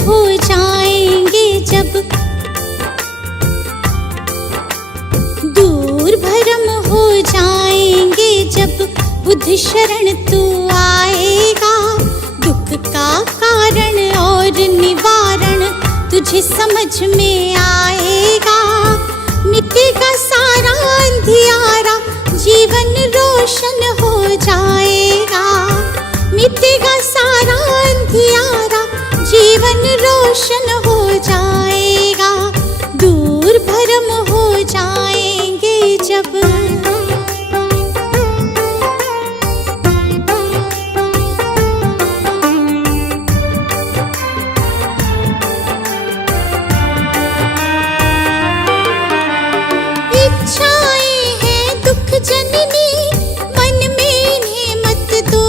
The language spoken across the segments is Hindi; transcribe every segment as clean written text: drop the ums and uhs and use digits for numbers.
हो जाएंगे जब, दूर भरम हो जाएंगे जब बुद्ध शरण तू आएगा। दुख का कारण और निवारण तुझे समझ में आएगा। मिटेगा सारा अंधियारा, जीवन रोशन हो जाएगा। मिटेगा सारा अंधियारा, जीवन रोशन हो जाएगा। दूर भरम हो जाएंगे जब। इच्छाएं हैं दुख जननी, मन में इन्हें मत दो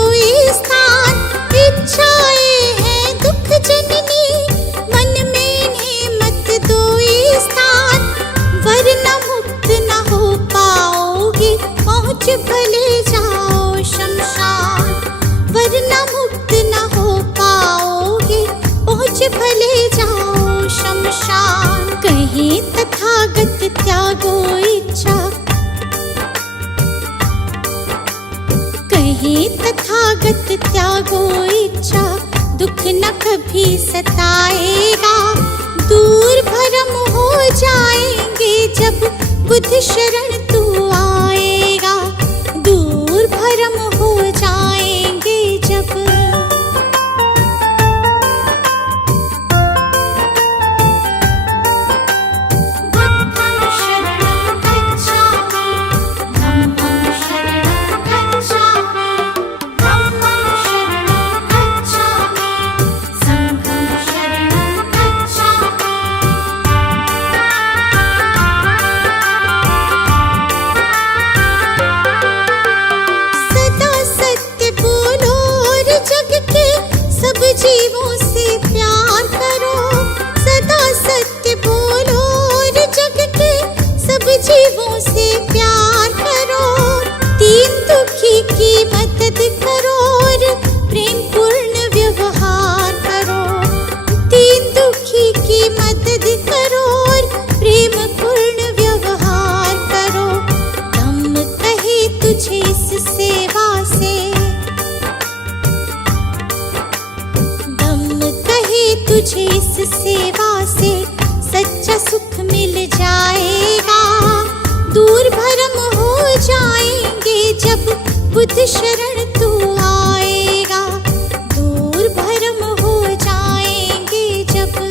स्थान। इच्छाएं हैं दुख जननी, मन में इन्हें मत दो स्थान। वरना मुक्त न हो पाओगे, पहुँच भले जाओ शमशान। वरना मुक्त न हो पाओगे, पहुँच भले जाओ शमशान। कहीं तथागत त्यागो इच्छा, कहीं तथागत त्यागो इच्छा। दुख न कभी सताएगा। दूर भरम हो जाएंगे जब बुद्ध शरण तू आएगा। दूर भरम हो जाएंगे जब। जीवों से प्यार करो, सदा सत्य बोलो और जग के सब जीवों से प्यार करो। दीन दुखी की मदद करो और प्रेम पूर्ण व्यवहार करो। दीन दुखी की मदद करो और प्रेम पूर्ण व्यवहार करो। धम्म कहे तुझे इस सेवा से, तुझे इस सेवा से सच्चा सुख मिल जाएगा। दूर भरम हो जाएंगे जब बुद्ध शरण तू आएगा। दूर भरम हो जाएंगे जब।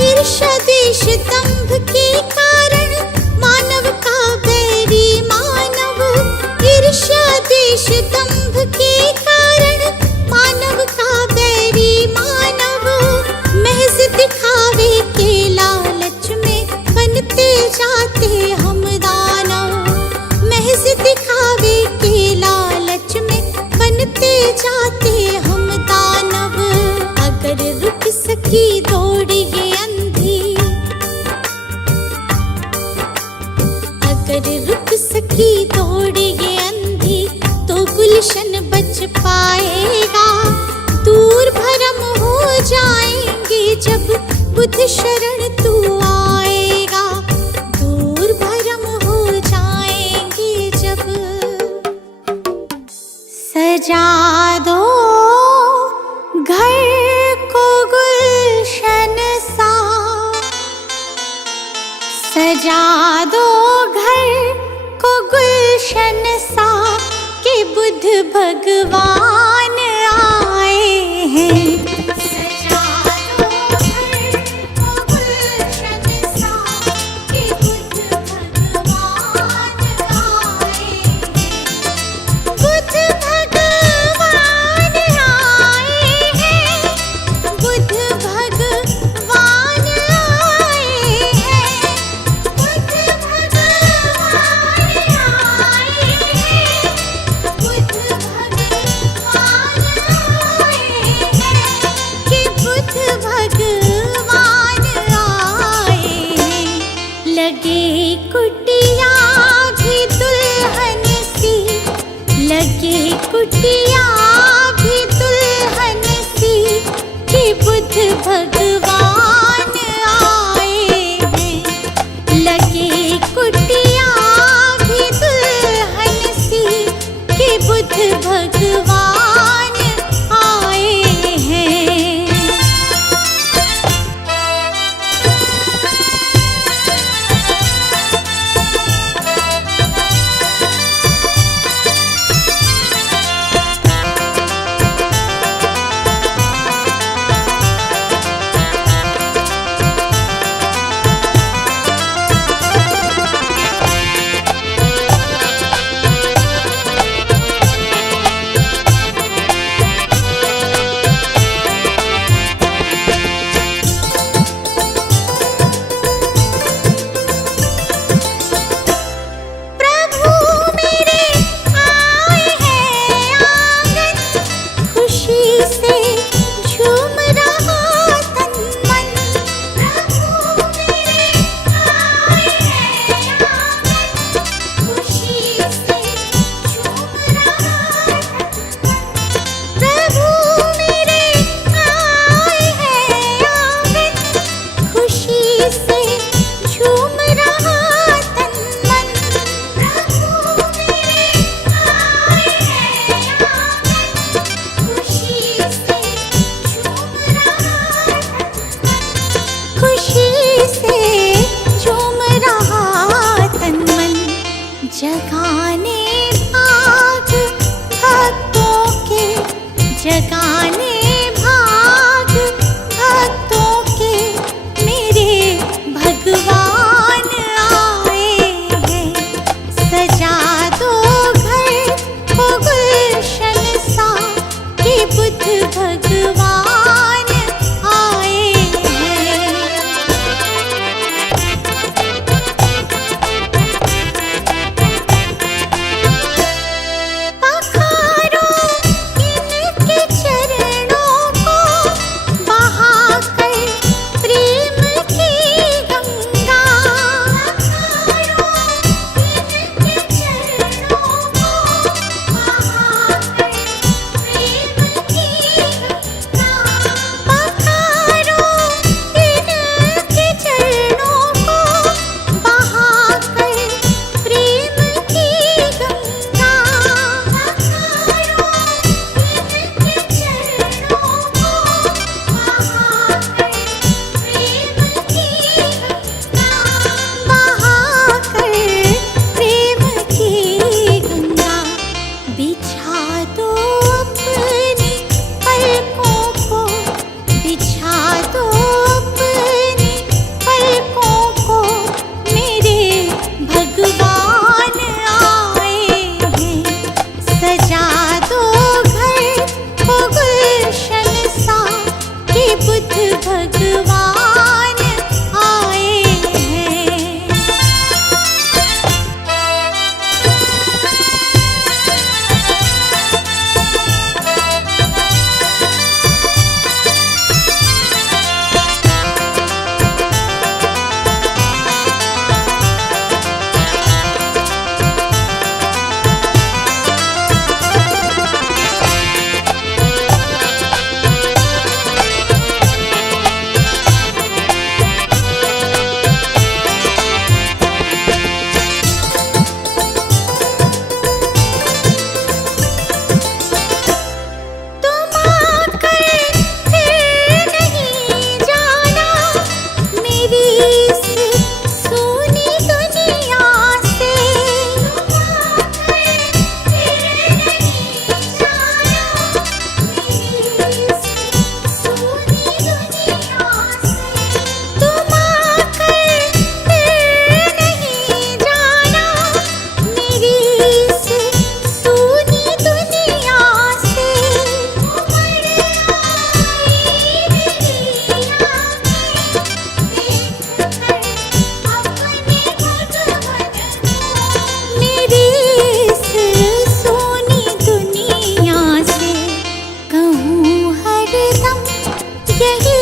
ईर्ष्या द्वेष दंभ के कारण मानव का बैरी मानव। ईर्ष्या द्वेष दंभ के कारण मानव का बैरी मानव। महज दिखावे के लालच में बनते जाते हम दानव। महज दिखावे के लालच में बनते जाते हम दानव। अगर रुक सकी दौड़ ये अंधी, अगर रुक सकी दौड़ ये अंधी, तो गुलशन बच पाएगा। दूर भरम हो जाएंगे जब बुद्ध शरण तू आएगा। दूर भरम हो जाएंगे जब। सजा दो घर को गुलशन सा, सजा दो घर को गुलशन सा, कि बुद्ध भगवान आए हैं। सजा दो घर को गुलशन सा, कि बुद्ध भगवान आए हैं। बुद्ध भगवान आए हैं। बुद्ध भगवान आए हैं। बुद्ध भगवान आए हैं। बुद्ध भगवान आए हैं। जगाने भाग भक्तों के, जगाने भाग भक्तों के, मेरे भगवान आए हैं। सजा दो घर को गुलशन सा, कि बुद्ध भगवान आए हैं। पखारो इनके चरणों को, बहाकर प्रेम की गंगा। पखारो इनके चरणों को, बहाकर प्रेम की गंगा। पखारो इनके चरणों को, बहाकर प्रेम की गंगा। पखारो इनके चरणों को, बहाकर प्रेम की गंगा। बहाकर प्रेम की गंगा। बिछा दो अपनी पलकों को, बिछा दो अपनी पलकों को, मेरे भगवान आए हैं। सजा दो घर को गुलशन सा, कि बुद्ध भगवान आए हैं। तुम आकर फिर नहीं जाना मेरी इस सूनी दुनिया से। तुम आकर फिर नहीं जाना मेरी इस सूनी दुनिया से। तुम आकर फिर नहीं जाना मेरी इस सूनी दुनिया से। उमड़ आई मेरी आँखें देखकर अपने भगवन को। मेरी इस सूनी दुनिया से कहूँ हरदम यही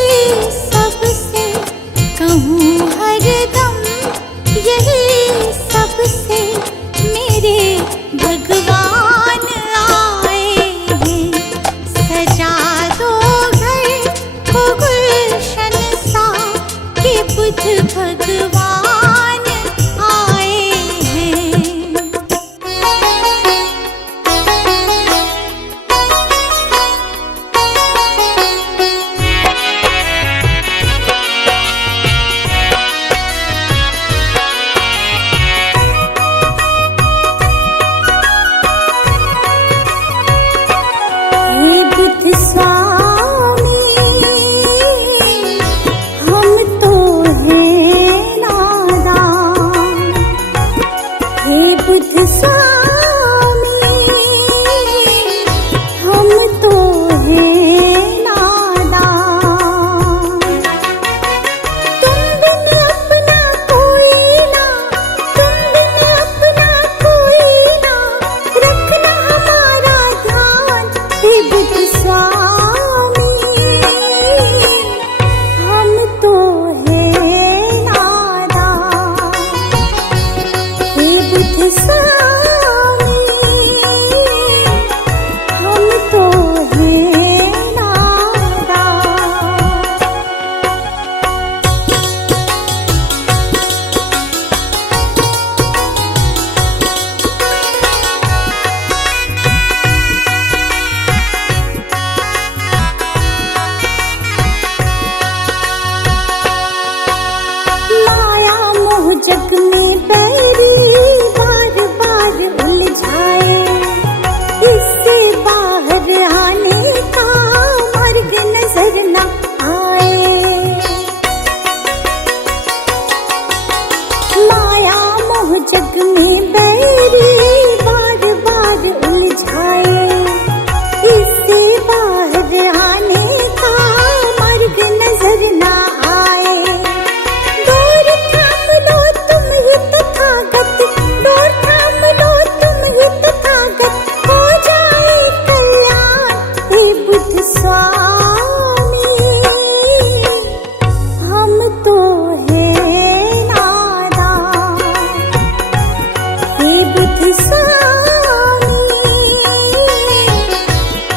सबसे, कहूँ हरदम यही सबसे, मेरे भगवान आए हैं। सजा दो घर को गुलशन सा, कि बुद्ध भगवान आए हैं। हे बुद्ध स्वामी, हम तो हैं नादान। हे बुद्ध स्वामी, हम तो हैं नादान। तुम बिन अपना कोई ना, तुम बिन अपना कोई ना, रखना हमारा ध्यान। हे बुद्ध स्वामी, हम तो हैं नादान। हे बुद्ध स्वामी, हम तो हैं नादान। माया मोह जग में बैरी बार बार में बैरी बार बार उलझाए, इससे बाहर आने का मार्ग नजर ना आए। डोर थाम लो तुम ही तथागत, डोर थाम लो तुम ही तथागत, हो जाए कल्याण हे बुद्ध स्वामी। हम तो हैं नादान हे बुद्ध स्वामी,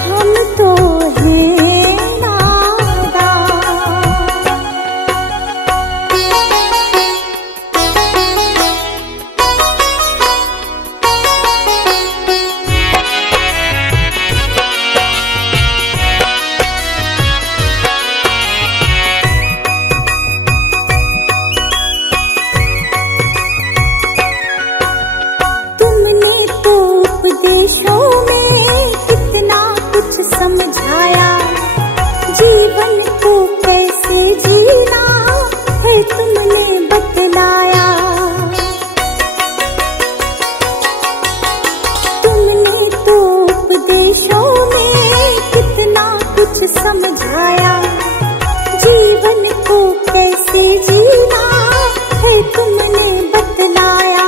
हम तो हैं नादान। तुमने तो उपदेशों में कितना कुछ समझाया, जीवन को कैसे जीना है तुमने बतलाया। तुमने तो उपदेशों में कितना कुछ समझाया, जीवन को कैसे जीना है तुमने बतलाया।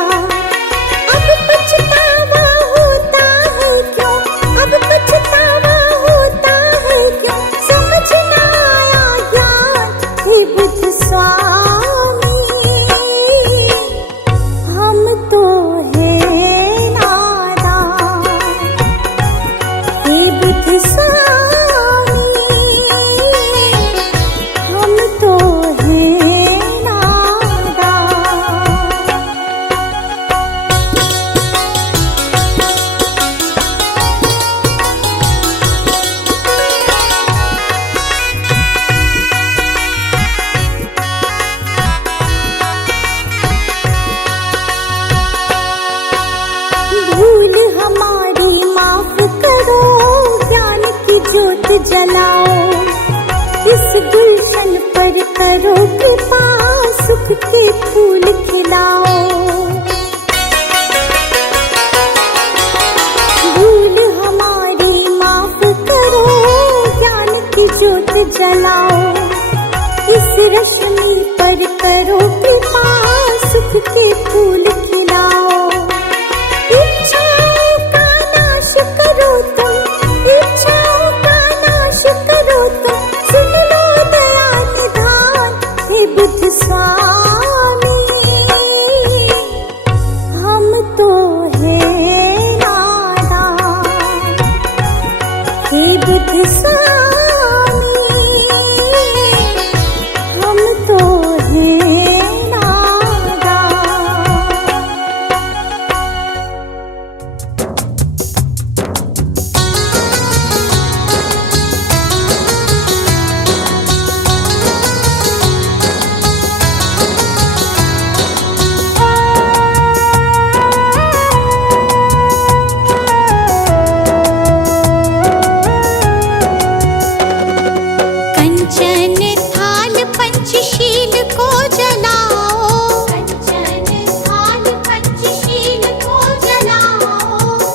अब पछतावा होता है क्यों, अब पछतावा होता है क्यों, समझ ना आया ज्ञान हे बुद्ध स्वामी। हम तो हैं नादान हे बुद्ध स्वामी, हम तो हैं नादान। भूल हमारी माफ करो, ज्ञान की ज्योत जलाओ, इस गुलशन पर करो कृपा, सुख के फूल खिलाओ। भूल हमारी माफ करो, ज्ञान की ज्योत जलाओ, इस रश्मि पर करो कृपा, सुख के फूल खिलाओ। इच्छाओं का नाश करो तुम, इच्छाओं का नाश करो तुम, सुन लो दया निधान हे बुद्ध स्वामी। हम तो हैं नादान हे बुद्ध स्वामी, हम तो हैं नादान। कंचन थाल पंचशील को जलाओ, कंचन थाल पंचशील को जलाओ,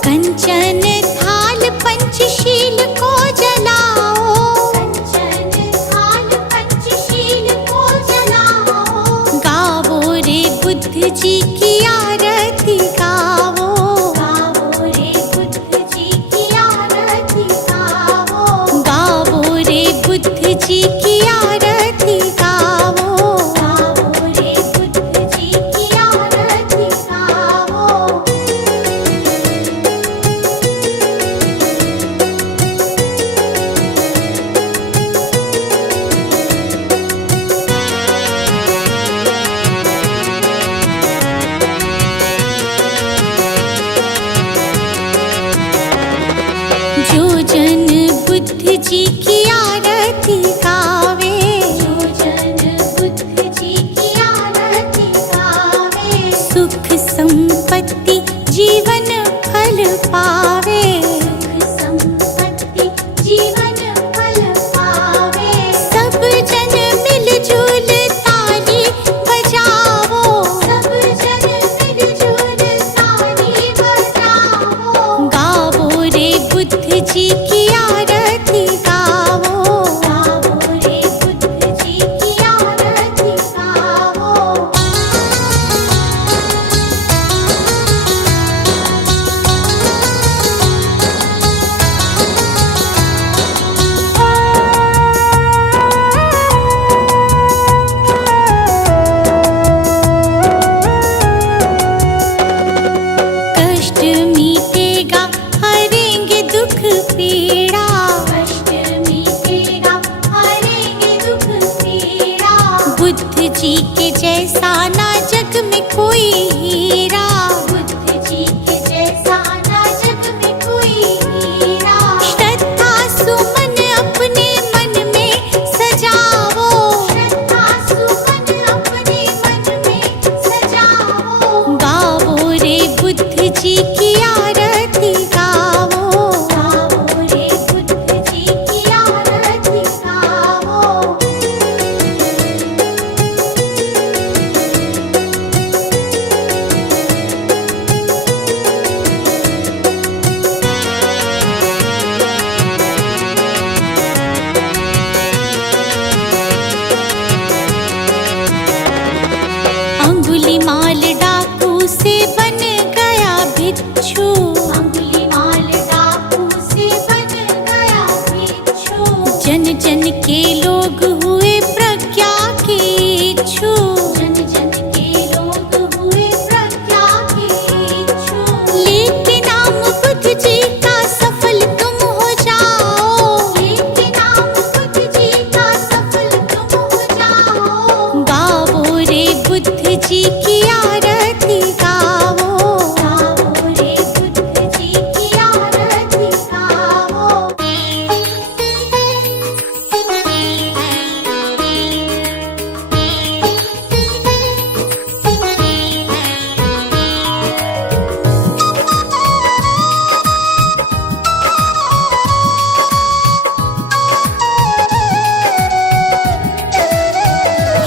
कंचन थाल पंचशील को जलाओ, कंचन थाल पंचशील को जलाओ। गावो रे बुद्ध जी की आरती गावो, गावो रे बुद्ध जी की आरती गावो, गावो रे बुद्ध जी की आरती गावो, गावो रे बुद्ध जी की आरती गावो। जैसा ना जग में कोई हीरा, बुद्ध जी के जैसा ना जग में कोई हीरा। श्रद्धा सुमन अपने मन में सजाओ, श्रद्धा सुमन अपने मन में सजाओ। गाओ रे बुद्ध जी की आरती गाओ, गाओ रे बुद्ध जी की आरती गाओ। अंगुलीमाल डाकू से बन गया भिक्षु, अंगुलीमाल डाकू से बन गया भिक्षु। जन जन के लोग हुए प्रज्ञा के इच्छु, जन जन के लोग हुए प्रज्ञा के इच्छु। लेके नाम बुद्ध जी का सफल तुम हो जाओ, लेके नाम बुद्ध जी का सफल तुम हो जाओ। गाओ रे बुद्ध जी की आरती गाओ, गाओ रे बुद्ध जी की आरती गाओ।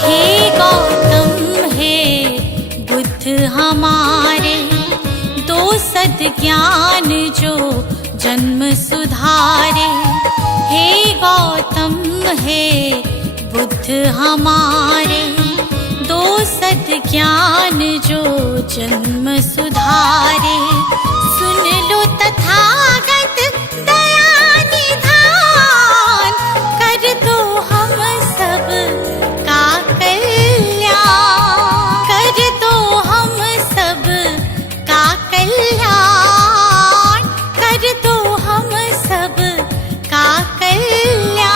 हे गौतम हे बुद्ध हमारे, दो सद ज्ञान जो जन्म सुधारे। हे गौतम हे बुद्ध हमारे, दो सद ज्ञान जो जन्म सुधारे। सुन लो तथागत दया निधान, कर दो हम सब का कल्याण, कर दो हम सब का कल्याण, कर दो हम सब का कल्याण।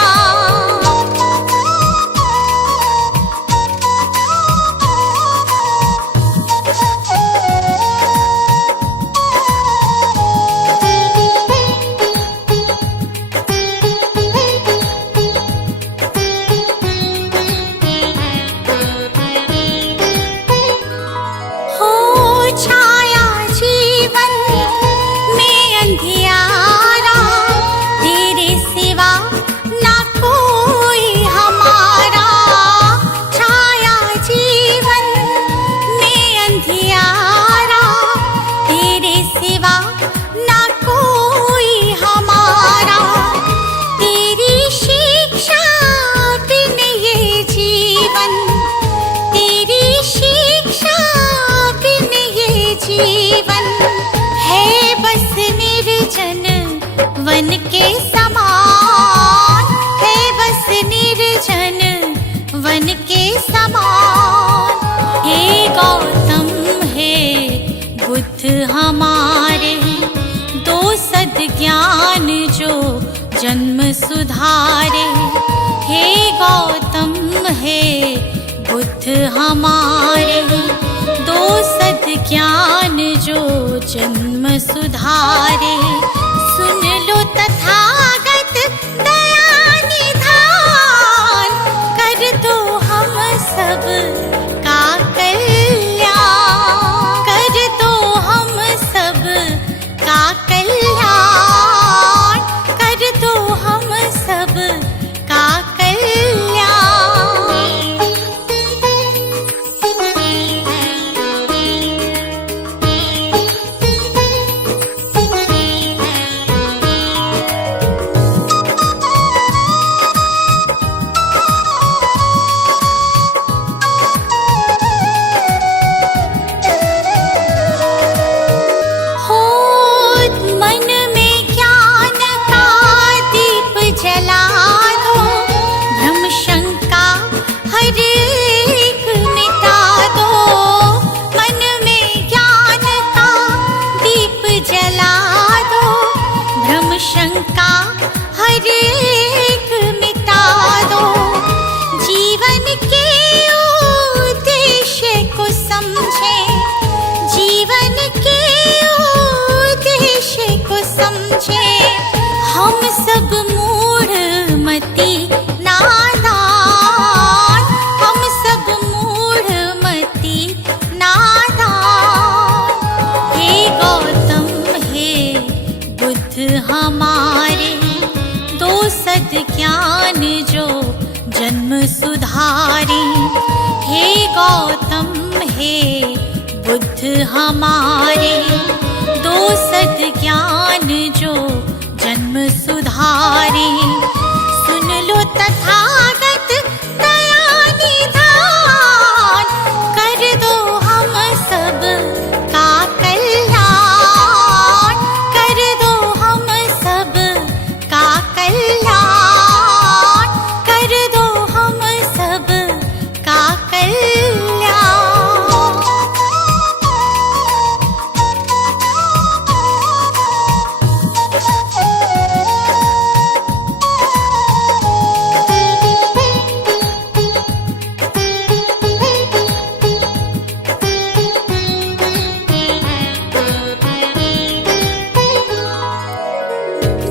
हो छाया जीवन में अंधियारा, तेरे सिवा ना कोई हमारा। छाया जीवन में अंधियारा, तेरे सिवा ना कोई हमारा। तेरी शिक्षा बिन ये जीवन, तेरी शिक्षा बिन ये जीवन है बस निर्जन वन के समान, है बस निर्जन वन के समान। हे गौतम हे बुद्ध हमारे, दो सद ज्ञान जो जन्म सुधारे। हे गौतम हे बुद्ध हमारे, दो सद ज्ञान जो जन्म सुधारे। सुन लो तथागत दया निधान, कर दो हम सब का कल्याण, कर दो हम सब का कल्याण, कर दो हम सब का कल्याण। समझे, जीवन के उद्देश्य को समझे। हम सब मूढ़मती नादान, हम सब मूढ़मती नादान। हे गौतम हे बुद्ध हमारे, दो सद ज्ञान जो जन्म सुधारी। हे गौतम हे बुद्ध हमारे, दो सद ज्ञान जो जन्म सुधारी। सुन लो तथागत दया निधान, कर दो हम सब का कल्याण, कर दो हम सब का कल्याण, कर दो हम सब का कल्याण।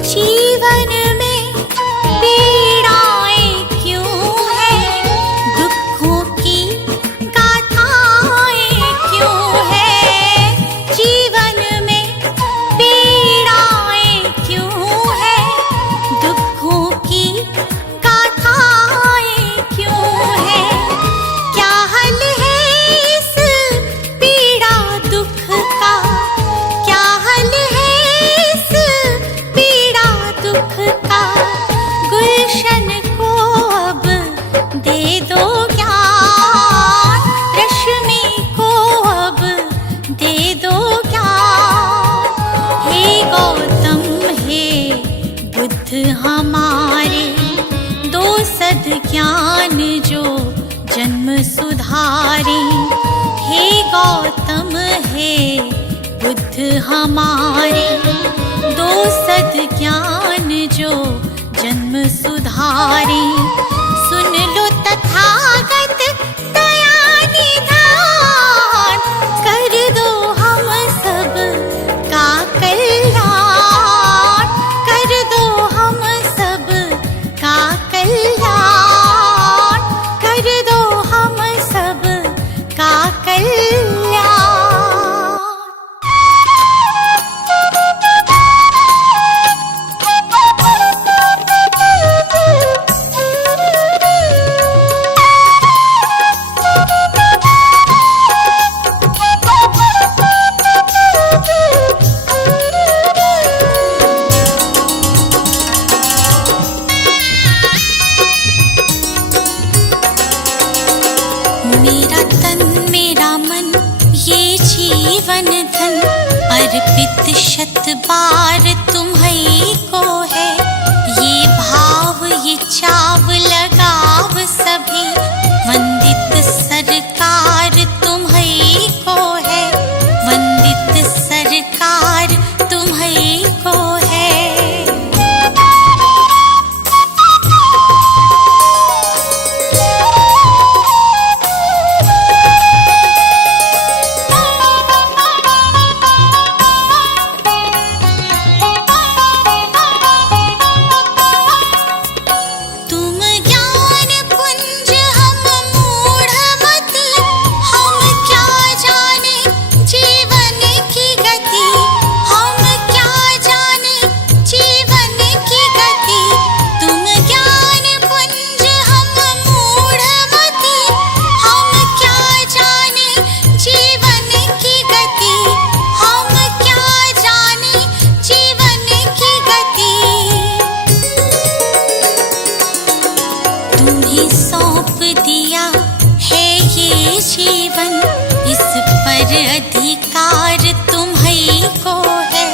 जीवन में पीड़ाएं क्यों हैं, दुखों की गाथाएं क्यों हैं। जीवन में पीड़ाएं क्यों हैं, दुखों की गाथाएं क्यों हैं। क्या हल है इस पीड़ा दुख का, क्या हल है इस पीड़ा दुख का। गुलशन को अब दे दो ज्ञान, रश्मि को अब दे दो ज्ञान। हे गौतम हे बुद्ध हमारे, दो सद ज्ञान जो जन्म सुधारी। हे गौतम हे बुद्ध हमारे, दो सद ज्ञान जो जन्म सुधारी। सुन लो तथागत दया निधान, कर दो हम सब का कल्याण, कर दो हम सब का कल्याण, कर दो हम सब का कल्याण। मेरा तन मेरा मन ये जीवन धन, अर्पित शत बार तुम्हीं को है। ये भाव ये चाव लगाव सभी, वंदित सरकार तुम्हीं को है, वंदित सरकार तुम्हीं को है। अधिकार तुम्हीं को है,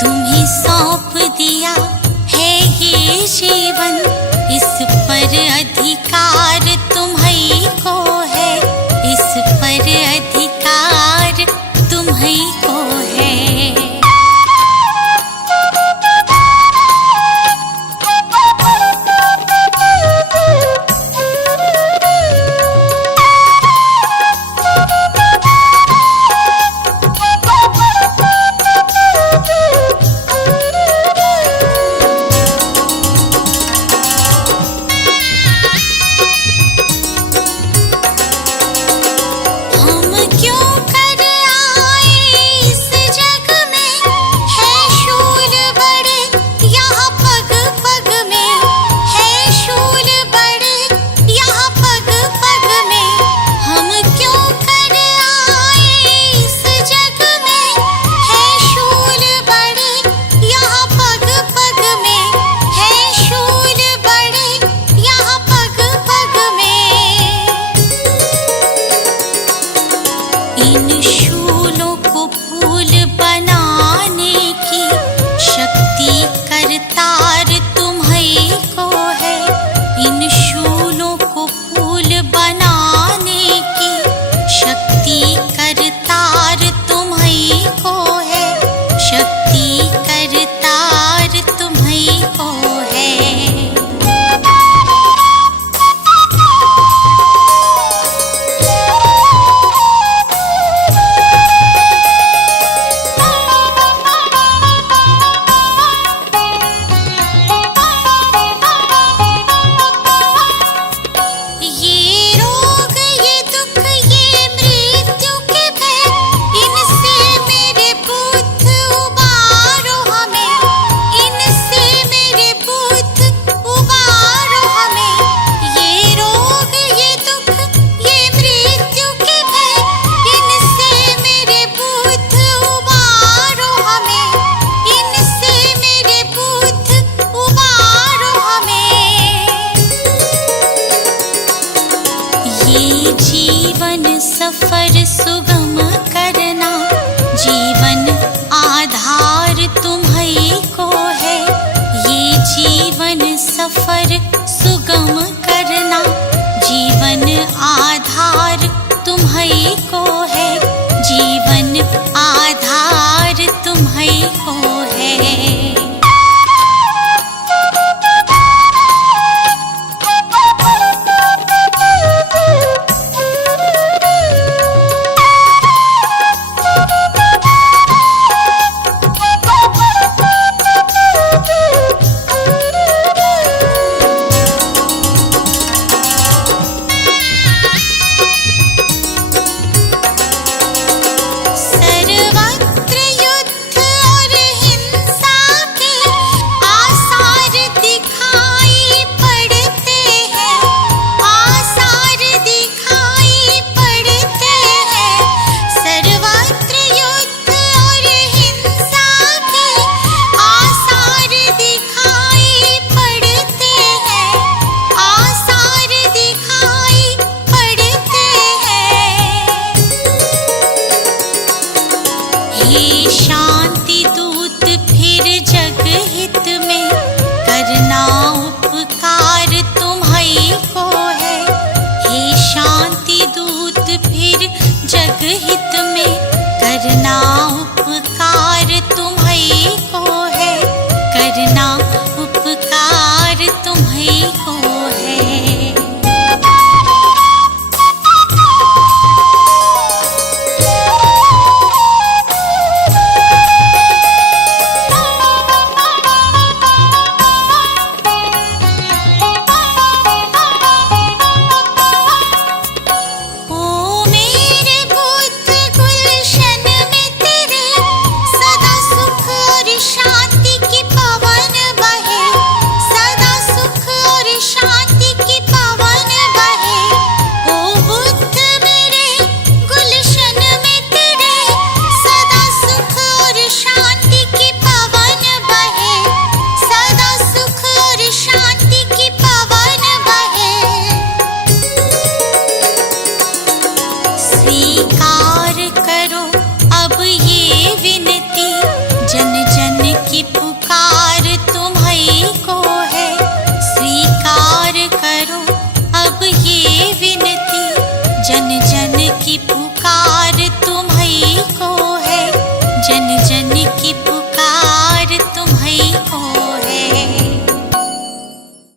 तुम्हीं सौंप दिया है ये जीवन, इस पर अधिकार तुम्हीं को है, इस पर अधिकार तुम्हीं को है। इन शूलों को फूल बनाने की शक्ति करतार तुम्हीं को है। इन शूलों को फूल बनाने की शक्ति करतार तुम्हीं को है। शक्ति करतार तुम्हीं को है। सफर सुगम करना जीवन आधार तुम्हीं को है। ये जीवन सफर सुगम करना जीवन आधार तुम्हीं को है। जीवन आधार तुम्हीं को है। शांति दूत फिर जग हित में करना उपकार तुम्हीं को है। हे शांति दूत फिर जग हित में करना उपकार तुम्हीं को है। करना उपकार तुम्हीं को है। स्वीकार करो अब ये विनती, जन जन की पुकार तुम्हीं को है। स्वीकार करो अब ये विनती, जन